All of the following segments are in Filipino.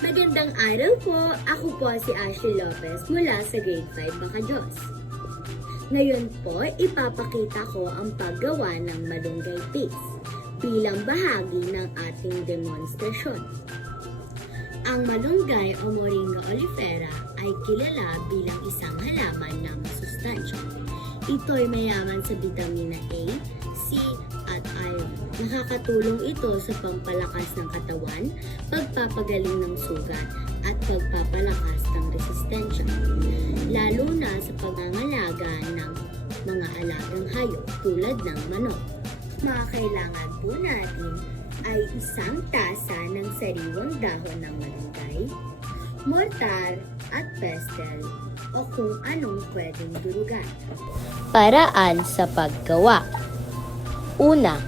Magandang araw po! Ako po si Ashley Lopez mula sa Grade 5 Bacadros. Ngayon po, ipapakita ko ang paggawa ng malunggay paste bilang bahagi ng ating demonstrasyon. Ang malunggay o Moringa oleifera ay kilala bilang isang halaman na masustansya. Ito ay mayaman sa bitamina A, C, at iron. Nakakatulong ito sa pampalakas ng katawan, pagpapagaling ng sugat, at pagpapalakas ng resistensya, lalo na sa pangangalaga ng mga alagang hayop tulad ng manok. Mga kailangan po natin ay isang tasa ng sariwang dahon ng malunggay, mortar at pestle o kung anong pwedeng durugan. Paraan sa paggawa. Una,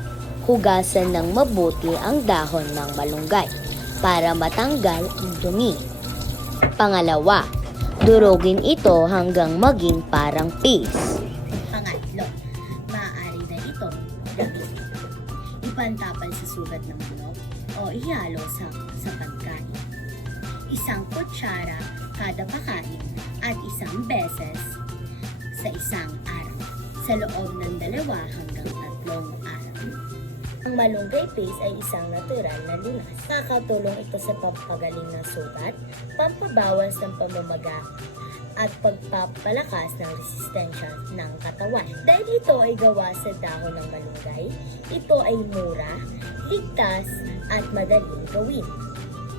hugasan ng mabuti ang dahon ng malunggay para matanggal ang dumi. Pangalawa, durugin ito hanggang maging parang paste. Pangatlo, maaari na itong gamitin. Ipantapal sa sugat ng manok o ihalo sa pagkain. Isang kutsara kada pakain at isang beses sa isang araw sa loob ng 2 hanggang 3 araw. Ang malunggay paste ay isang natural na lunas. Nakakatulong ito sa pampagaling ng sugat, pampabawas ng pamamaga, at pagpapalakas ng resistensya ng katawan. Dahil ito ay gawa sa dahon ng malunggay, ito ay mura, ligtas, at madaling gawin.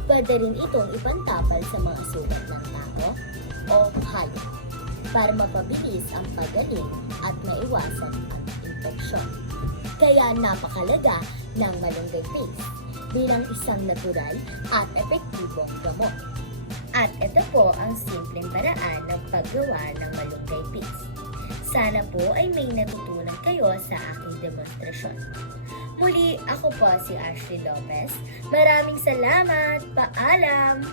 Pwede rin itong ipantapal sa mga sugat ng tao o hayop para mapabilis ang pagaling at maiwasan ang infeksyon. Kaya napakalaga ng malunggay paste bilang isang natural at epektibong gamot. At ito po ang simpleng paraan ng paggawa ng malunggay paste. Sana po ay may natutunan kayo sa aking demonstrasyon. Muli, ako po si Ashley Lopez. Maraming salamat! Paalam!